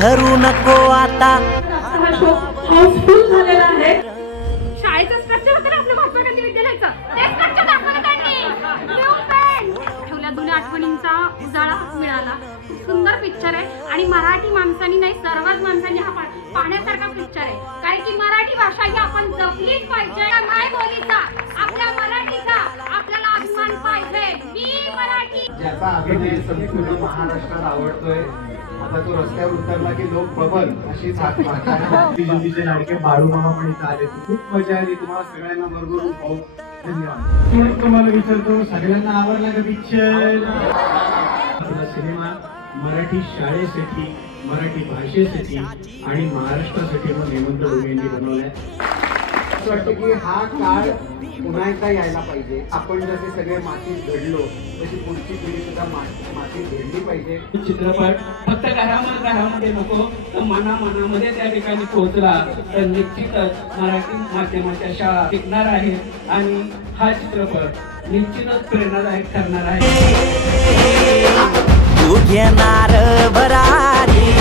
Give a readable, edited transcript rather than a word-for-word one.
धरू नको आता. हा शो हाऊसफुल झालेला आहे. शाळेचं स्ट्रक्चर होतं ना आपलं महात्मा गांधी विद्यालयाचं, ते स्ट्रक्चर दाखवलं त्यांनी. न्यू पेन ठेवल्या जुन्या आठवणींचा उजाळा मिळाला. सुंदर पिक्चर आहे आणि मराठी माणसांनी नाही सर्वच माणसांनी हा पाहण्यासारखा पिक्चर आहे. कारण की मराठी भाषा ही आपण जपलीच पाहिजे. मायबोलीचा आपल्या मराठीचा आपल्याला अभिमान पाहिजे. वीर मराठी ज्याचा अभिनय संपूर्ण महाराष्ट्रात आवडतोय. आता तो रस्त्यावर उतरला की लोक बबल अशीच हात मारतात. बिजुलीचे लाडके बाळूमामा पण इथं आले. खूप मजा आली. तुम्हाला सगळ्यांना बरोबर पाहून धन्यवाद. म्हणून तुम्हाला विचारतो, सगळ्यांना आवडला का पिक्चर? सिनेमा मराठी शाळेसाठी, मराठी भाषेसाठी आणि महाराष्ट्रासाठी म्हणून हेमंत डोंगे यांनी बनवलाय. असं वाटतं की हा काळ पुन्हा एकदा यायला पाहिजे. आपण जसे सगळे मातीत घडलो तशी पुढची पिढी सुद्धा मातीत घडली पाहिजे. चित्रपट फक्त घरामध्ये नको तर मनामध्ये त्या ठिकाणी पोहोचला तर निश्चितच मराठी माध्यमाच्या शाळा टिकणार आहे आणि हा चित्रपट निश्चितच प्रेरणादायक ठरणार आहे. तू घेणार भरारी